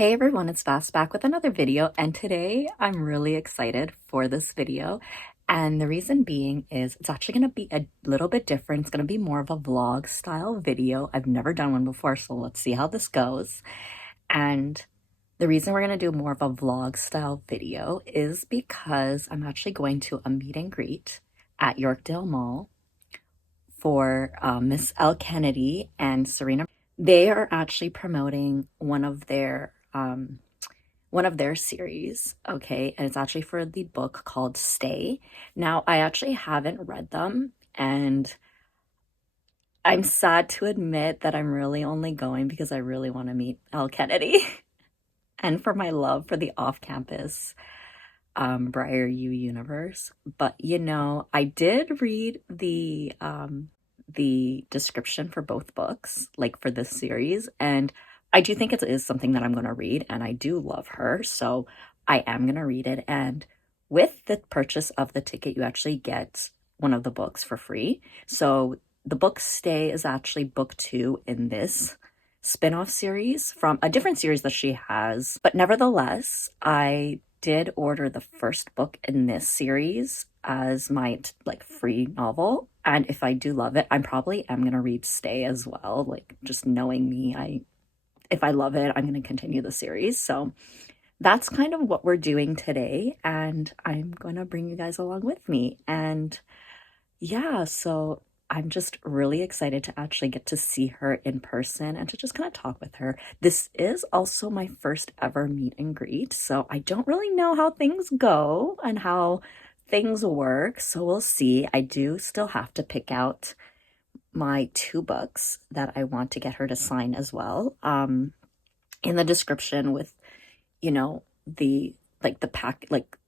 Hey everyone, it's Vas back with another video, and today I'm really excited for this video. And the reason being is it's actually going to be a little bit different. It's going to be more of a vlog style video. I've never done one before, so let's see how this goes. And the reason we're going to do more of a vlog style video is because I'm actually going to a meet and greet at Yorkdale Mall for Miss Elle Kennedy and Sarina. They are actually promoting one of their series, okay, and it's actually for the book called Stay. Now, I actually haven't read them, and I'm sad to admit that I'm really only going because I really want to meet Elle Kennedy and for my love for the off-campus Briar U universe. But you know, I did read the description for both books, like for this series, and I do think it is something that I'm going to read, and I do love her, so I am going to read it. And with the purchase of the ticket, you actually get one of the books for free. So the book Stay is actually book 2 in this spin-off series from a different series that she has. But nevertheless, I did order the first book in this series as my like free novel, and if I do love it, I probably am going to read Stay as well. Like, just knowing me, if I love it, I'm going to continue the series. So that's kind of what we're doing today, and I'm going to bring you guys along with me. And yeah, so I'm just really excited to actually get to see her in person and to just kind of talk with her. This is also my first ever meet and greet, so I don't really know how things go and how things work, so we'll see. I do still have to pick out my 2 books that I want to get her to sign as well. In the description with, you know, the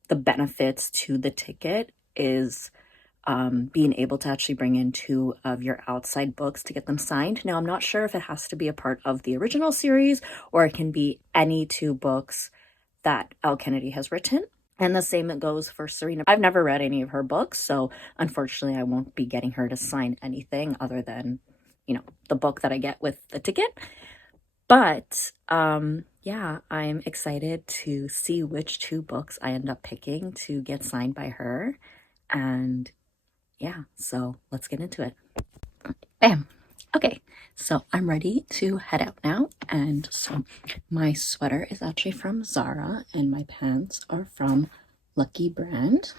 benefits to the ticket is being able to actually bring in 2 of your outside books to get them signed. Now, I'm not sure if it has to be a part of the original series or it can be any 2 books that Elle Kennedy has written. And the same goes for Sarina. I've never read any of her books, so unfortunately I won't be getting her to sign anything other than, you know, the book that I get with the ticket. But yeah, I'm excited to see which 2 books I end up picking to get signed by her. And yeah, so let's get into it. Bam! Okay, so I'm ready to head out now. And so my sweater is actually from Zara and my pants are from Lucky Brand.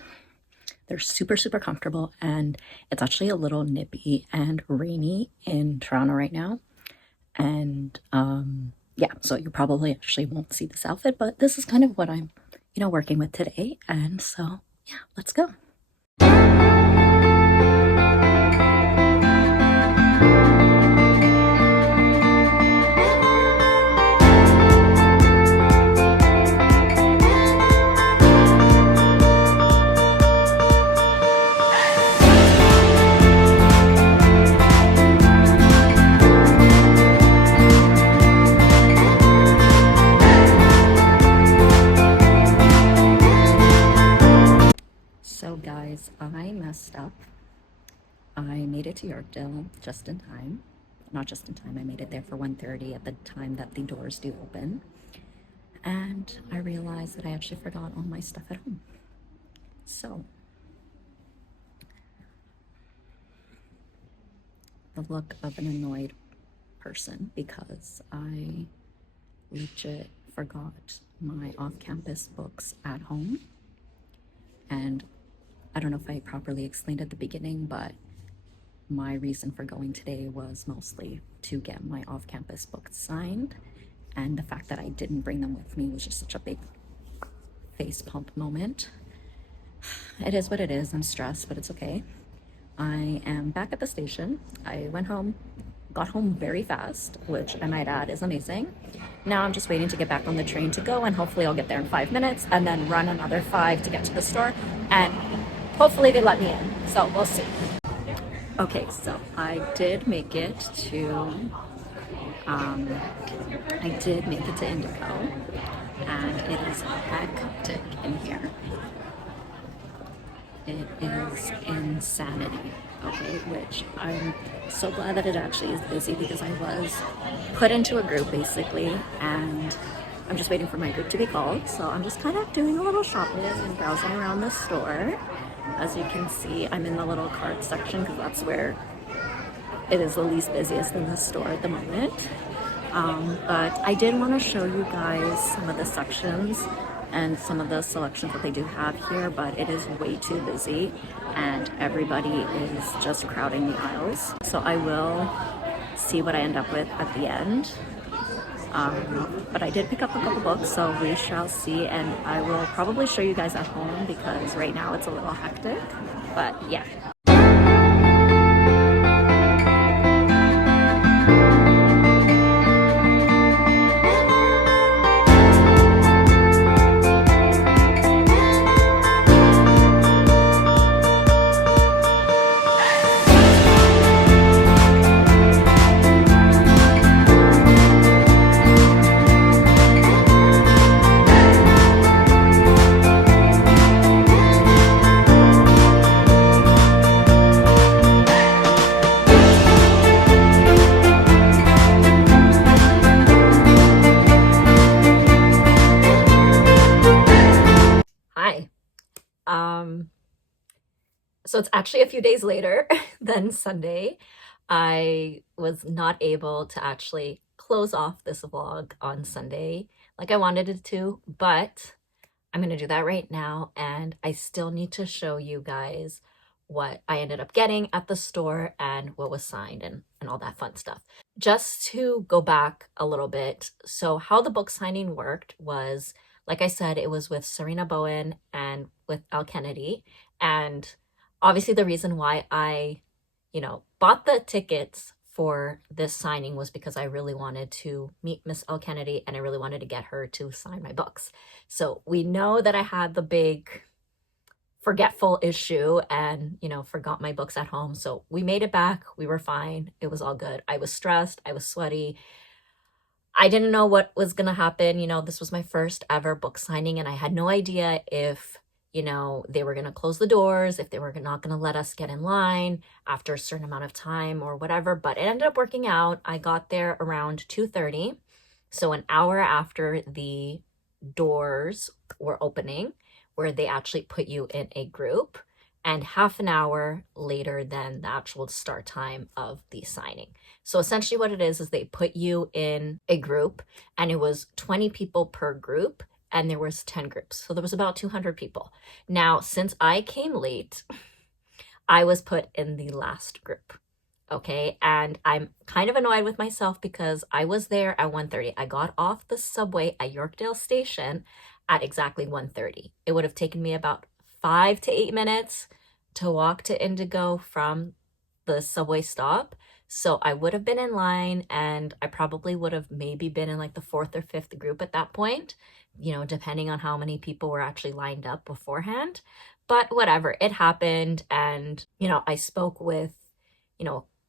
They're super, super comfortable, and it's actually a little nippy and rainy in Toronto right now. And yeah, so you probably actually won't see this outfit, but this is kind of what I'm, you know, working with today. And so yeah, let's go. So guys, I messed up. I made it to Yorkdale just in time. Not just in time, I made it there for 1:30 at the time that the doors do open. And I realized that I actually forgot all my stuff at home. So the look of an annoyed person, because I legit forgot my off-campus books at home. And I don't know if I properly explained at the beginning, but my reason for going today was mostly to get my off-campus books signed, and the fact that I didn't bring them with me was just such a big face pump moment. It is what it is. I'm stressed, but it's okay. I am back at the station. I went home, got home very fast, which I might add is amazing. Now I'm just waiting to get back on the train to go, and hopefully I'll get there in 5 minutes and then run another 5 to get to the store, and hopefully they let me in, so we'll see. Okay, so I did make it to Indigo, and it is hectic in here. It is insanity, okay, which I'm so glad that it actually is busy, because I was put into a group basically, and I'm just waiting for my group to be called. So I'm just kind of doing a little shopping and browsing around the store. As you can see, I'm in the little card section because that's where it is the least busiest in the store at the moment. But I did want to show you guys some of the sections and some of the selections that they do have here, but it is way too busy and everybody is just crowding the aisles. So I will see what I end up with at the end. But I did pick up a couple books, so we shall see, and I will probably show you guys at home because right now it's a little hectic, but yeah. So it's actually a few days later than Sunday. I was not able to actually close off this vlog on Sunday like I wanted it to, but I'm going to do that right now, and I still need to show you guys what I ended up getting at the store and what was signed and all that fun stuff. Just to go back a little bit, so how the book signing worked was, like I said, it was with Sarina, Bowen, and with Elle Kennedy, and obviously the reason why I, bought the tickets for this signing was because I really wanted to meet Miss Elle Kennedy and I really wanted to get her to sign my books. So we know that I had the big forgetful issue and, forgot my books at home. So we made it back. We were fine. It was all good. I was stressed. I was sweaty. I didn't know what was going to happen. This was my first ever book signing and I had no idea if they were going to close the doors, if they were not going to let us get in line after a certain amount of time or whatever, but it ended up working out. I got there around 2:30, so an hour after the doors were opening, where they actually put you in a group, and half an hour later than the actual start time of the signing. So essentially what it is they put you in a group, and it was 20 people per group, and there was 10 groups. So there was about 200 people. Now, since I came late, I was put in the last group, okay? And I'm kind of annoyed with myself because I was there at 1:30. I got off the subway at Yorkdale Station at exactly 1:30. It would have taken me about 5 to 8 minutes to walk to Indigo from the subway stop. So I would have been in line, and I probably would have maybe been in like the 4th or 5th group at that point, depending on how many people were actually lined up beforehand. But whatever, it happened. And, I spoke with,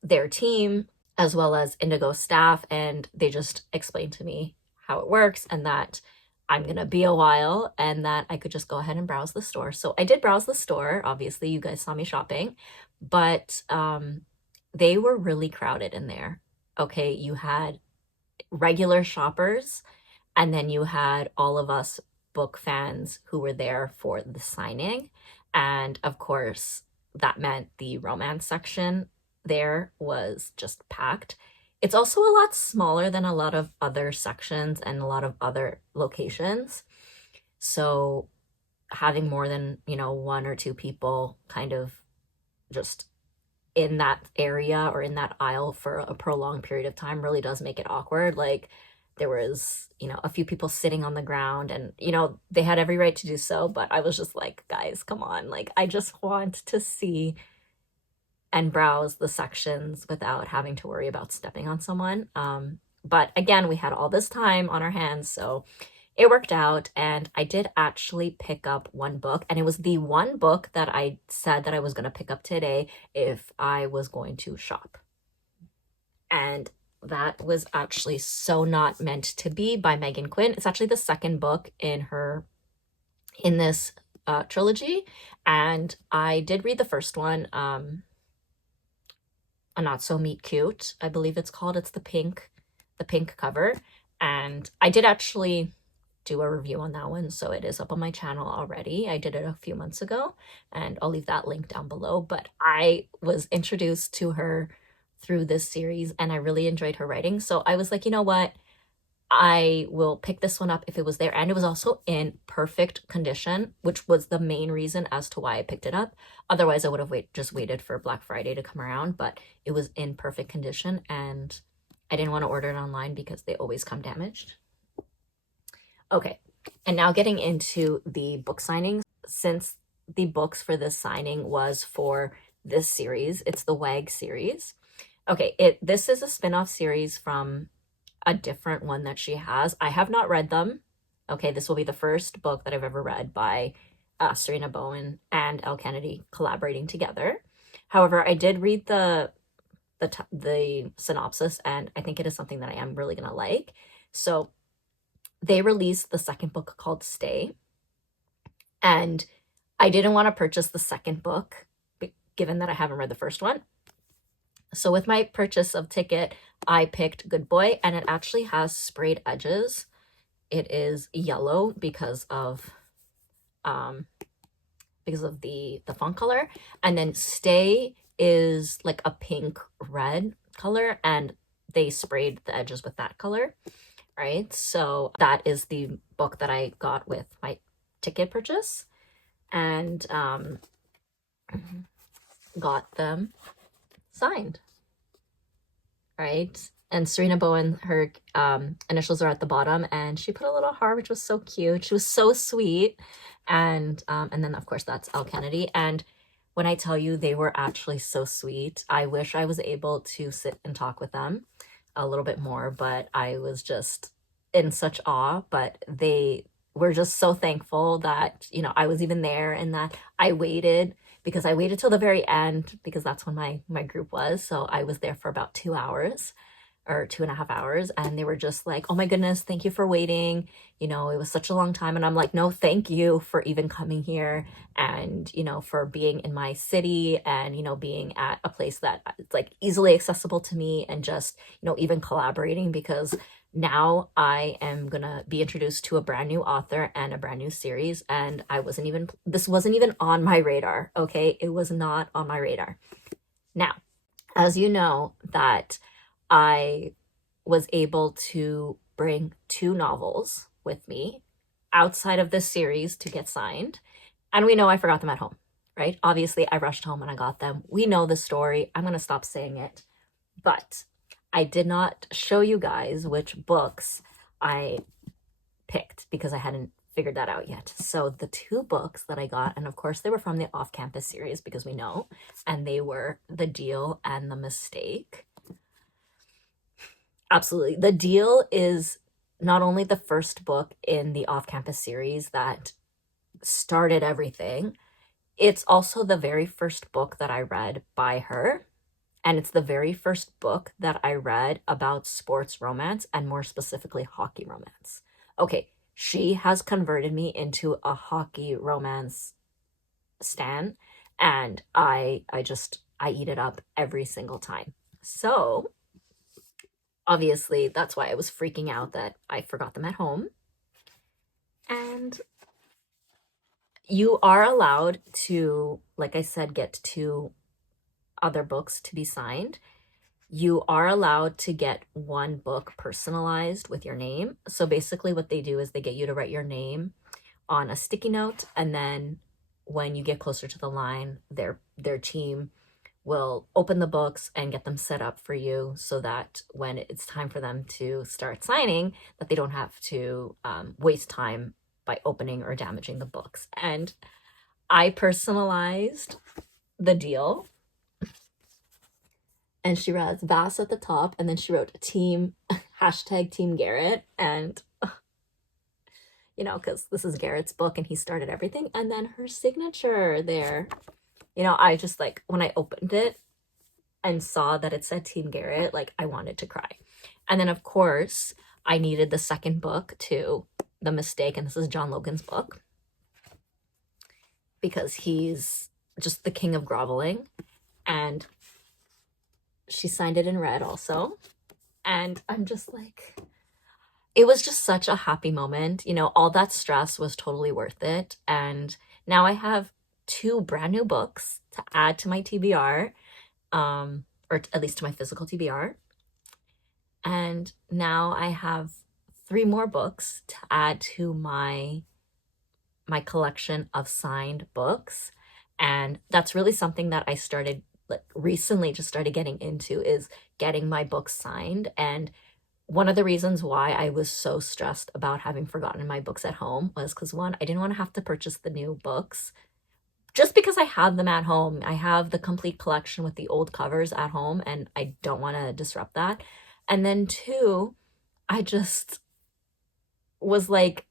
their team as well as Indigo staff, and they just explained to me how it works and that I'm going to be a while and that I could just go ahead and browse the store. So I did browse the store. Obviously, you guys saw me shopping, but they were really crowded in there. Okay, you had regular shoppers, and then you had all of us book fans who were there for the signing. And of course, that meant the romance section there was just packed. It's also a lot smaller than a lot of other sections and a lot of other locations. So having more than, 1 or 2 people kind of just in that area or in that aisle for a prolonged period of time really does make it awkward. Like, there was, a few people sitting on the ground, and, they had every right to do so, but I was just like, guys, come on. Like, I just want to see and browse the sections without having to worry about stepping on someone. But again, we had all this time on our hands, so it worked out. And I did actually pick up one book, and it was the one book that I said that I was going to pick up today if I was going to shop. And that was actually So Not Meant to Be by Megan Quinn. It's actually the second book in this trilogy, and I did read the first one, A Not So Meet Cute, I believe it's called. It's the pink cover, and I did actually do a review on that one, so it is up on my channel already. I did it a few months ago, and I'll leave that link down below. But I was introduced to her through this series, and I really enjoyed her writing, so I was like, you know what, I will pick this one up if it was there. And it was also in perfect condition, which was the main reason as to why I picked it up. Otherwise, I would have just waited for Black Friday to come around, but it was in perfect condition, and I didn't want to order it online because they always come damaged. Okay, and now getting into the book signings. Since the books for this signing was for this series, it's the Wag series. Okay, this is a spin-off series from a different one that she has. I have not read them. Okay, this will be the first book that I've ever read by Sarina, Bowen, and Elle Kennedy collaborating together. However, I did read the synopsis, and I think it is something that I am really gonna like. So they released the second book called Stay, and I didn't want to purchase the second book given that I haven't read the first one. So with my purchase of ticket, I picked Good Boy, and it actually has sprayed edges. It is yellow because of the font color, and then Stay is like a pink red color, and they sprayed the edges with that color, right? So that is the book that I got with my ticket purchase, and got them signed, right? And Sarina Bowen, her initials are at the bottom, and she put a little heart, which was so cute. She was so sweet. And then of course that's Elle Kennedy. And when I tell you, they were actually so sweet. I wish I was able to sit and talk with them a little bit more, but I was just in such awe. But they were just so thankful that, you know, I was even there, and that I waited, because I waited till the very end, because that's when my group was. So I was there for about 2 hours or 2.5 hours, and they were just like, oh my goodness, thank you for waiting. You know, it was such a long time. And I'm like, no, thank you for even coming here, and, you know, for being in my city, and, you know, being at a place that it's like easily accessible to me, and just, you know, even collaborating, because now I am gonna be introduced to a brand new author and a brand new series, and this wasn't even on my radar. Okay, it was not on my radar. Now, as you know, that I was able to bring 2 novels with me outside of this series to get signed, and we know I forgot them at home, right? Obviously, I rushed home and I got them. We know the story. I'm gonna stop saying it, but I did not show you guys which books I picked because I hadn't figured that out yet. So the 2 books that I got, and of course they were from the off-campus series because we know, and they were The Deal and The Mistake. Absolutely. The Deal is not only the first book in the off-campus series that started everything, it's also the very first book that I read by her. And it's the very first book that I read about sports romance, and more specifically hockey romance. Okay, she has converted me into a hockey romance stan, and I eat it up every single time. So obviously that's why I was freaking out that I forgot them at home. And you are allowed to, like I said, get 2 other books to be signed. You are allowed to get 1 book personalized with your name. So basically what they do is they get you to write your name on a sticky note, and then when you get closer to the line, their team will open the books and get them set up for you, so that when it's time for them to start signing, that they don't have to waste time by opening or damaging the books. And I personalized The Deal, and she wrote Vass at the top, and then she wrote team, hashtag Team Garrett, and you know, because this is Garrett's book and he started everything, and then her signature there. You know, I just, like, when I opened it and saw that it said Team Garrett, like, I wanted to cry. And then of course I needed the second book too, The Mistake, and this is John Logan's book, because he's just the king of groveling. And she signed it in red also, and I'm just like, it was just such a happy moment. You know, all that stress was totally worth it. And now I have two brand new books to add to my TBR, or at least to my physical TBR. And now I have three more books to add to my collection of signed books. And that's really something that I started like recently just started getting into, is getting my books signed. And one of the reasons why I was so stressed about having forgotten my books at home was because, one, I didn't want to have to purchase the new books just because I have them at home. I have the complete collection with the old covers at home, and I don't want to disrupt that. And then two, I just was like,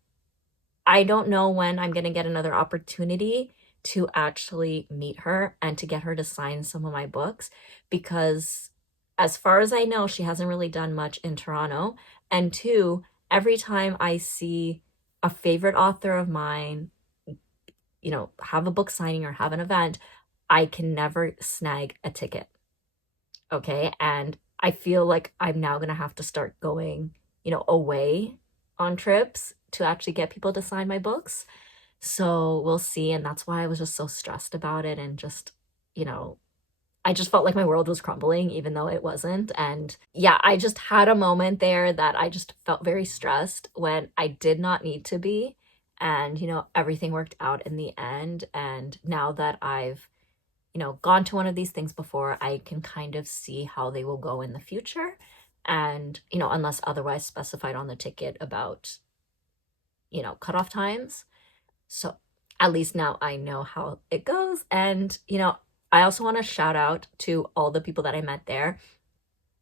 I don't know when I'm going to get another opportunity to actually meet her and to get her to sign some of my books, because as far as I know, she hasn't really done much in Toronto. And two, every time I see a favorite author of mine, you know, have a book signing or have an event, I can never snag a ticket. Okay. And I feel like I'm now going to have to start going, you know, away on trips to actually get people to sign my books. So we'll see. And that's why I was just so stressed about it. And just, you know, I just felt like my world was crumbling, even though it wasn't. And yeah, I just had a moment there that I just felt very stressed when I did not need to be. And, you know, everything worked out in the end. And now that I've, you know, gone to one of these things before, I can kind of see how they will go in the future. And, you know, unless otherwise specified on the ticket about, you know, cutoff times. So at least now I know how it goes. And, you know, I also want to shout out to all the people that I met there.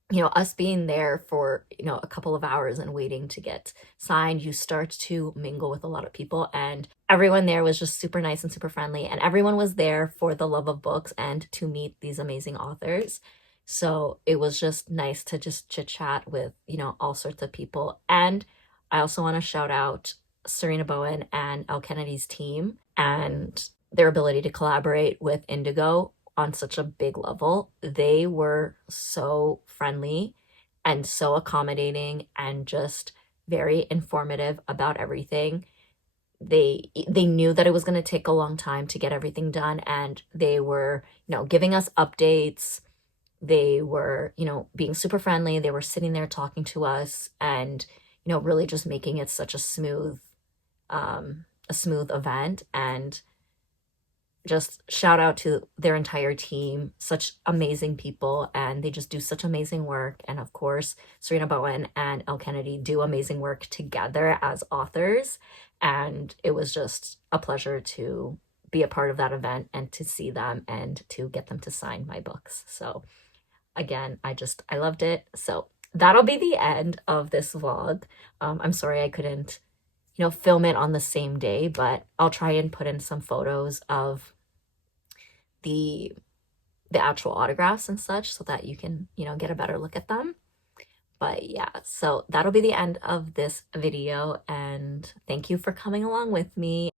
You know, us being there for, you know, a couple of hours and waiting to get signed, you start to mingle with a lot of people, and everyone there was just super nice and super friendly, and everyone was there for the love of books and to meet these amazing authors. So it was just nice to just chit chat with, you know, all sorts of people. And I also want to shout out Sarina, Bowen, and Elle Kennedy's team and their ability to collaborate with Indigo on such a big level. They were so friendly and so accommodating and just very informative about everything. They knew that it was going to take a long time to get everything done, and they were, you know, giving us updates. They were, you know, being super friendly. They were sitting there talking to us and, you know, really just making it such a smooth event. And just shout out to their entire team, such amazing people, and they just do such amazing work. And of course, Sarina, Bowen, and Elle Kennedy do amazing work together as authors. And it was just a pleasure to be a part of that event and to see them and to get them to sign my books. So again, I loved it. So that'll be the end of this vlog. I'm sorry I couldn't, you know, film it on the same day, but I'll try and put in some photos of the actual autographs and such so that you can, you know, get a better look at them. But yeah, so that'll be the end of this video, and thank you for coming along with me.